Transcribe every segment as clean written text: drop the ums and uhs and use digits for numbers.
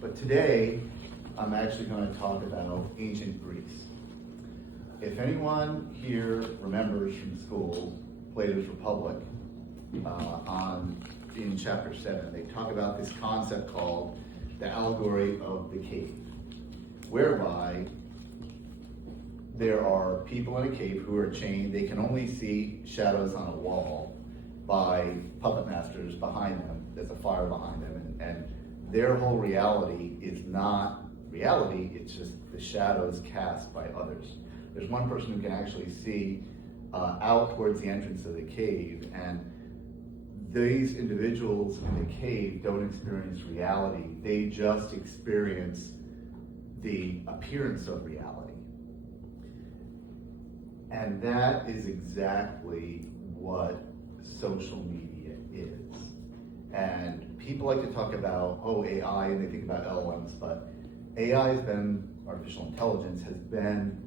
But today, I'm actually going to talk about ancient Greece. If anyone here remembers from school Plato's Republic, in chapter 7, they talk about this concept called the allegory of the cave, whereby there are people in a cave who are chained. They can only see shadows on a wall by puppet masters behind them. There's a fire behind them, and their whole reality is not reality, it's just the shadows cast by others. There's one person who can actually see out towards the entrance of the cave, and these individuals in the cave don't experience reality, they just experience the appearance of reality. And that is exactly what social media is. And people like to talk about, AI, and they think about LLMs, but AI has been, artificial intelligence has been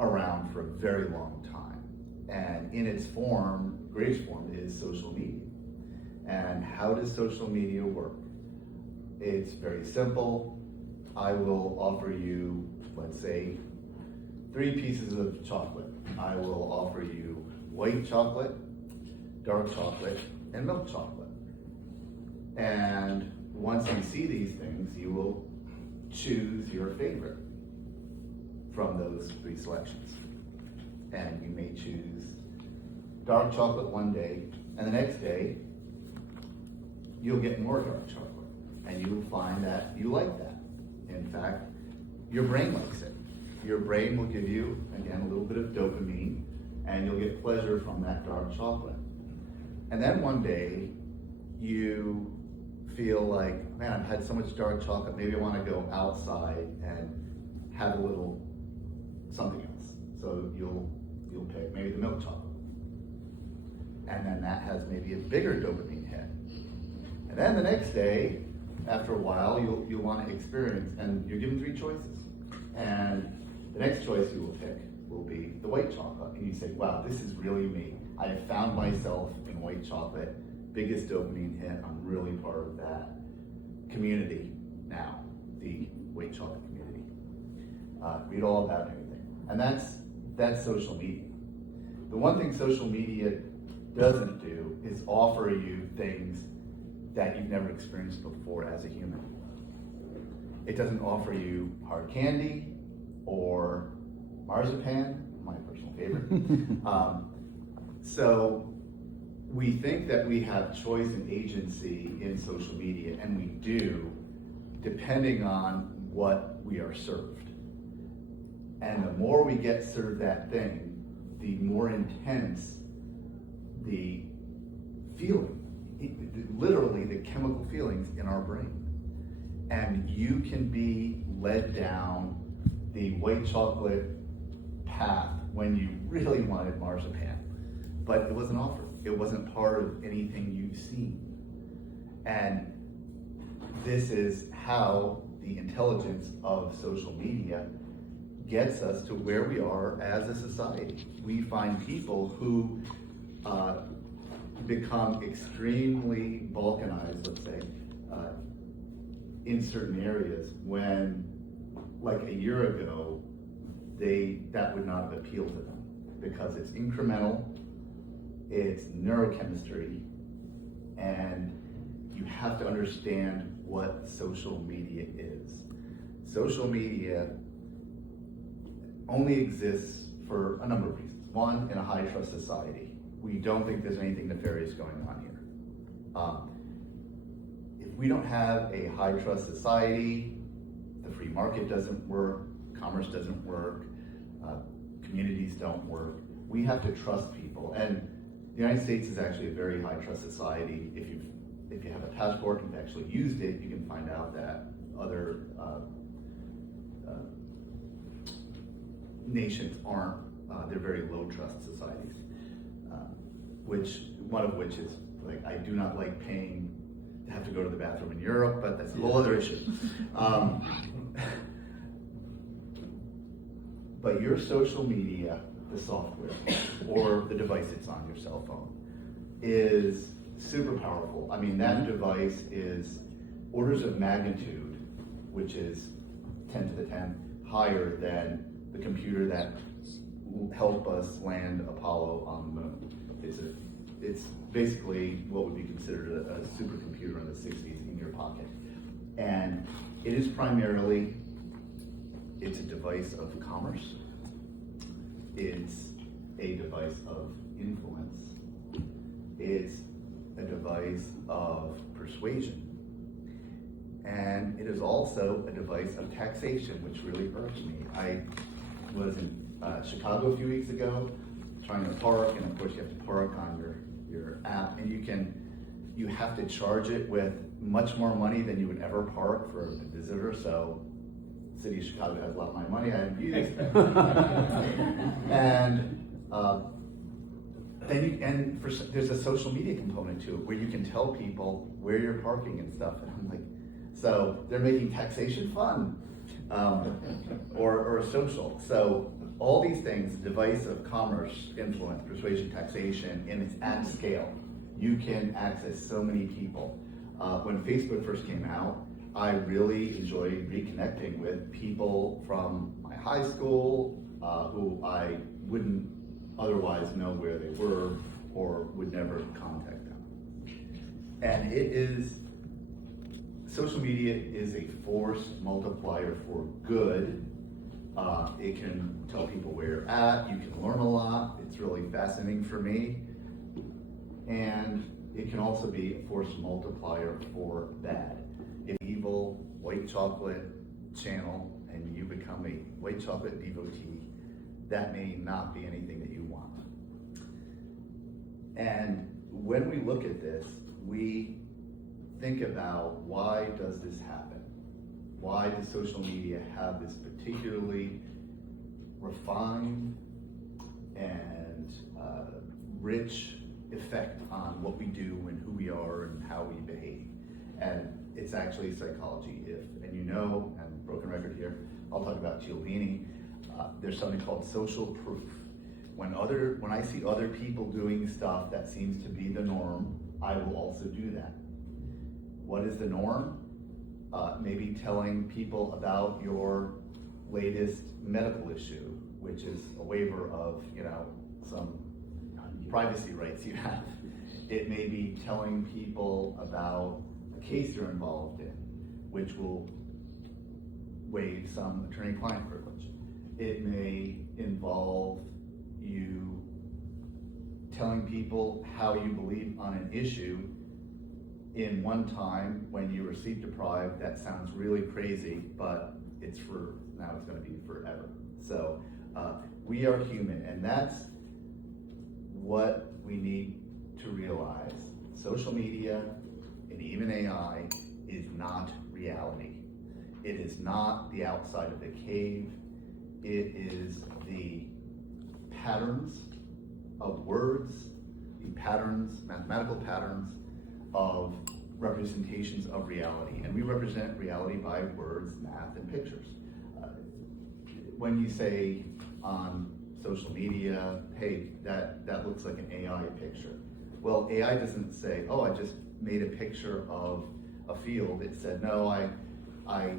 around for a very long time. And in its form, greatest form is social media. And how does social media work? It's very simple. I will offer you, let's say, 3 pieces of chocolate. I will offer you white chocolate, dark chocolate, and milk chocolate. And once you see these things, you will choose your favorite from those 3 selections. And you may choose dark chocolate one day, and the next day, you'll get more dark chocolate. And you'll find that you like that. In fact, your brain likes it. Your brain will give you, again, a little bit of dopamine, and you'll get pleasure from that dark chocolate. And then one day, you feel like, man, I've had so much dark chocolate, maybe I want to go outside and have a little something else. So you'll pick maybe the milk chocolate. And then that has maybe a bigger dopamine hit. And then the next day, after a while, you'll want to experience, and you're given 3 choices. And the next choice you will pick will be the white chocolate. And you say, wow, this is really me. I have found myself in white chocolate, biggest dopamine hit. I'm really part of that community now, the white chocolate community. Read all about anything. And that's social media. The one thing social media doesn't do is offer you things that you've never experienced before as a human. It doesn't offer you hard candy or marzipan, my personal favorite. So we think that we have choice and agency in social media, and we do, depending on what we are served. And the more we get served that thing, the more intense the feeling, literally the chemical feelings in our brain. And you can be led down the white chocolate path when you really wanted marzipan, but it wasn't offered. It wasn't part of anything you've seen. And this is how the intelligence of social media gets us to where we are as a society. We find people who become extremely balkanized, let's say, in certain areas when, like a year ago, that would not have appealed to them because it's incremental, it's neurochemistry, and you have to understand what social media is. Social media only exists for a number of reasons. One, in a high trust society, we don't think there's anything nefarious going on here. If we don't have a high trust society, the free market doesn't work, commerce doesn't work, communities don't work. We have to trust people. And the United States is actually a very high trust society. If you have a passport and you've actually used it, you can find out that other nations aren't. They're very low trust societies. One of which is, like, I do not like paying to have to go to the bathroom in Europe, but that's a whole other issue. But your social media, the software, or the device that's on your cell phone, is super powerful. I mean, that device is orders of magnitude which is 10 to the 10, higher than the computer that will help us land Apollo on the moon. It's basically what would be considered a supercomputer in the 60s in your pocket. And it is primarily, it's a device of commerce. It's a device of influence. It's a device of persuasion. And it is also a device of taxation, which really irks me. I was in Chicago a few weeks ago, trying to park, and of course you have to park on your app, and you have to charge it with much more money than you would ever park for a visitor. So City of Chicago has a lot of my money I haven't used. And there's a social media component to it where you can tell people where you're parking and stuff. And I'm like, so they're making taxation fun or social. So all these things, device of commerce, influence, persuasion, taxation, and it's at scale. You can access so many people. When Facebook first came out, I really enjoyed reconnecting with people from my high school who I wouldn't otherwise know where they were or would never contact them. And social media is a force multiplier for good. It can tell people where you're at, you can learn a lot, it's really fascinating for me. And it can also be a force multiplier for bad. If evil white chocolate channel and you become a white chocolate devotee, that may not be anything that you want. And when we look at this, we think about, why does this happen? Why does social media have this particularly refined and rich effect on what we do and who we are and how we behave? And it's actually psychology. And you know, and broken record here, I'll talk about Cialdini. There's something called social proof. When I see other people doing stuff that seems to be the norm, I will also do that. What is the norm? Maybe telling people about your latest medical issue, which is a waiver of, some privacy rights you have. It may be telling people about a case you're involved in, which will waive some attorney-client privilege. It may involve you telling people how you believe on an issue in one time when you were sleep deprived. That sounds really crazy, but now it's going to be forever. So we are human, and that's what we need to realize. Social media and even AI is not reality. It is not the outside of the cave. It is the patterns of words, the patterns, mathematical patterns of representations of reality. And we represent reality by words, math, and pictures. When you say on social media, hey, that looks like an AI picture. Well, AI doesn't say, oh, I just made a picture of a field. It said, no, I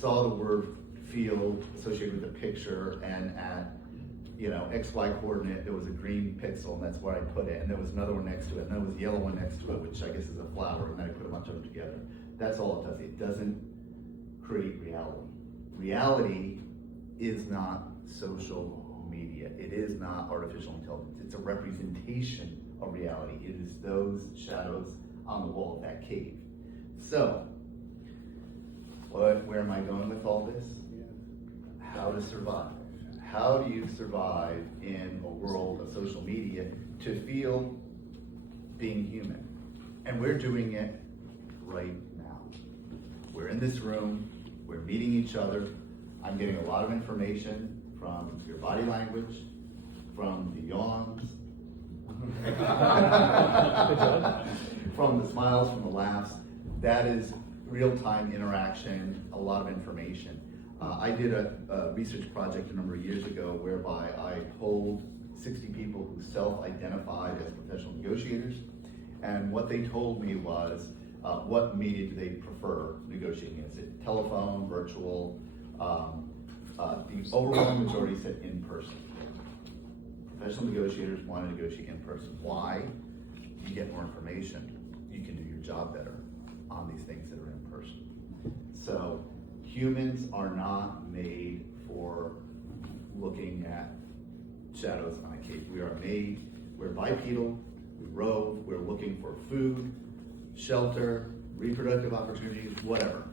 saw the word field associated with the picture, and at XY coordinate, there was a green pixel, and that's where I put it, and there was another one next to it, and there was a yellow one next to it, which I guess is a flower, and then I put a bunch of them together. That's all it does. It doesn't create reality. Reality is not social media. It is not artificial intelligence. It's a representation of reality. It is those shadows on the wall of that cave. So, where am I going with all this? How to survive. How do you survive in a world of social media to feel being human? And we're doing it right now. We're in this room, we're meeting each other. I'm getting a lot of information from your body language, from the yawns, from the smiles, from the laughs. That is real-time interaction, a lot of information. I did a research project a number of years ago whereby I polled 60 people who self-identified as professional negotiators, and what they told me was what media do they prefer negotiating? Is it telephone, virtual? The overwhelming majority said in person. Professional negotiators want to negotiate in person. Why? You get more information. You can do your job better on these things that are in person. So humans are not made for looking at shadows on a cave. We are made, we're bipedal, we rove, we're looking for food, shelter, reproductive opportunities, whatever.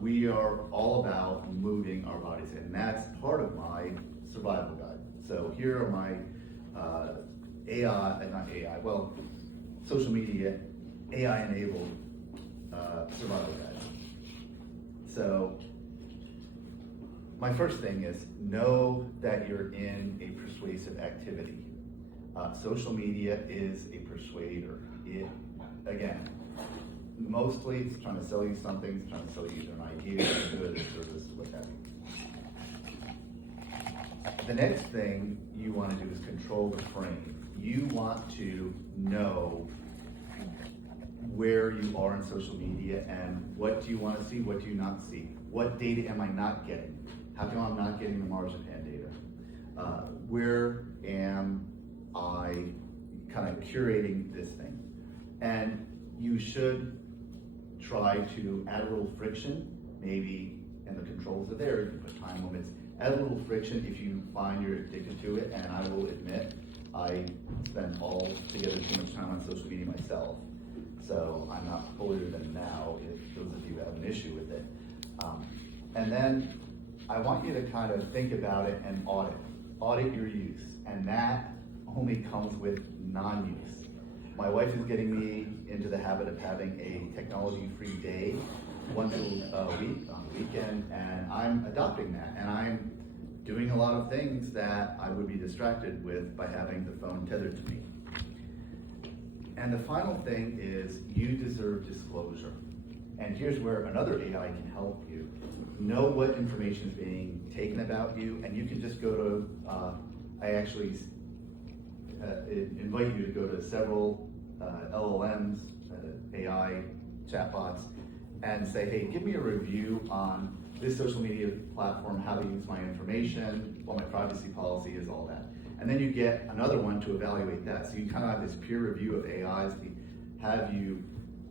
We are all about moving our bodies, and that's part of my survival guide. So here are my social media, AI-enabled survival guide. So my first thing is know that you're in a persuasive activity. Social media is a persuader. Again, mostly it's trying to sell you something, it's trying to sell you either an idea, a good, a service, what have you. The next thing you want to do is control the frame. You want to know where you are in social media and what do you want to see, what do you not see. What data am I not getting? How come I'm not getting the marzipan data? Where am I kind of curating this thing? And you should try to add a little friction, maybe, and the controls are there, you can put time limits, add a little friction if you find you're addicted to it, and I will admit, I spend altogether too much time on social media myself, so I'm not holier than now if those of you have an issue with it. And then I want you to kind of think about it and audit your use, and that only comes with non-use. My wife is getting me into the habit of having a technology-free day once a week on the weekend, and I'm adopting that, and I'm doing a lot of things that I would be distracted with by having the phone tethered to me. And the final thing is you deserve disclosure. And here's where another AI can help you. Know what information is being taken about you, and you can just go to, I actually invite you to go to several LLMs, AI chatbots, and say, hey, give me a review on this social media platform, how they use my information, what my privacy policy is, all that. And then you get another one to evaluate that. So you kind of have this peer review of AIs to have you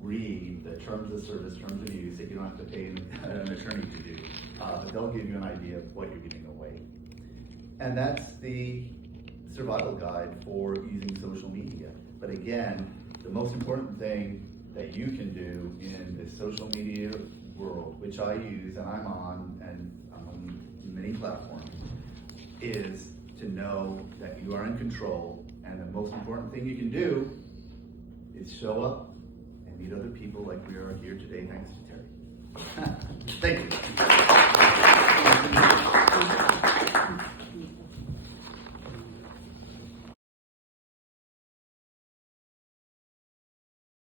read the terms of service, terms of use that you don't have to pay an attorney to do. But they'll give you an idea of what you're giving away. And that's the survival guide for using social media. But again, the most important thing that you can do in this social media world, which I use and I'm on, and I'm on many platforms, is to know that you are in control, and the most important thing you can do is show up and meet other people like we are here today, thanks to Terry. Thank you.